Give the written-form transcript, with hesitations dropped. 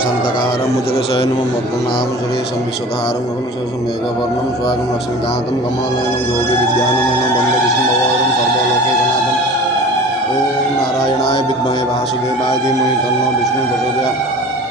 शान्तकारं भुजगशयनं पद्मनाभं सुरेशं विश्वधारं गगनसदृशं मेघवर्णं स्वागं लक्ष्मीकान्तं कमलनयनं योगिविद्यानमनं वन्दे विष्णुभगवतं सर्वलोकैकनाथम्। ॐ नारायणाय विद्महे वासुदेवाय धीमहि तन्नो विष्णुः प्रचोदयात्।